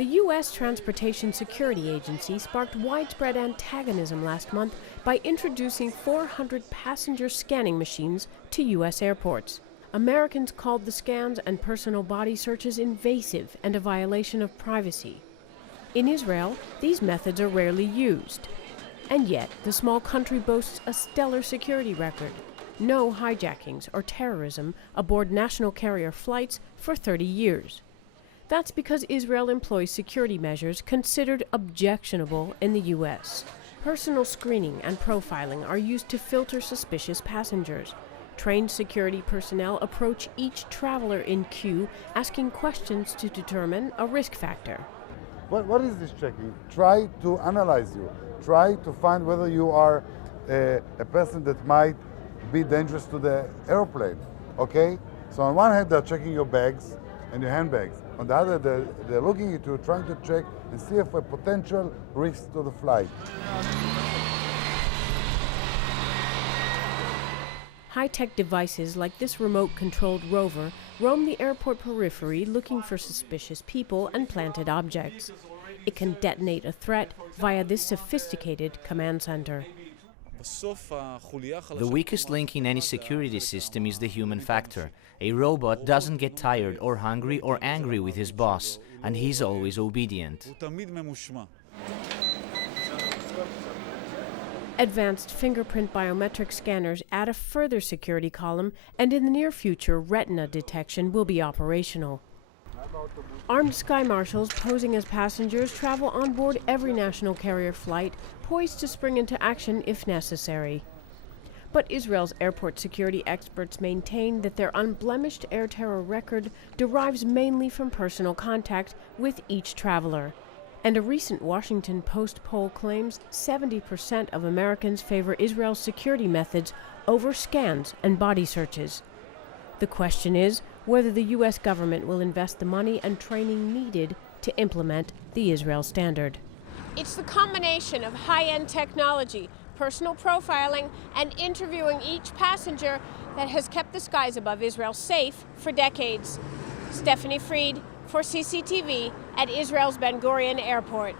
The U.S. Transportation Security Agency sparked widespread antagonism last month by introducing 400 passenger scanning machines to U.S. airports. Americans called the scans and personal body searches invasive and a violation of privacy. In Israel, these methods are rarely used. And yet, the small country boasts a stellar security record. No hijackings or terrorism aboard national carrier flights for 30 years. That's because Israel employs security measures considered objectionable in the U.S. Personal screening and profiling are used to filter suspicious passengers. Trained security personnel approach each traveler in queue, asking questions to determine a risk factor. What is this checking? Try to analyze you. Try to find whether you are a person that might be dangerous to the airplane, okay? So on one hand, they're checking your bags and your handbags. On the other, they're looking at you, trying to check and see if a potential risk to the flight. High-tech devices like this remote-controlled rover roam the airport periphery looking for suspicious people and planted objects. It can detonate a threat via this sophisticated command center. The weakest link in any security system is the human factor. A robot doesn't get tired or hungry or angry with his boss, and he's always obedient. Advanced fingerprint biometric scanners add a further security column, and in the near future, retina detection will be operational. Armed sky marshals posing as passengers travel on board every national carrier flight, poised to spring into action if necessary. But Israel's airport security experts maintain that their unblemished air terror record derives mainly from personal contact with each traveler. And a recent Washington Post poll claims 70% of Americans favor Israel's security methods over scans and body searches. The question is whether the U.S. government will invest the money and training needed to implement the Israel standard. It's the combination of high-end technology, personal profiling, and interviewing each passenger that has kept the skies above Israel safe for decades. Stephanie Fried for CCTV at Israel's Ben Gurion Airport.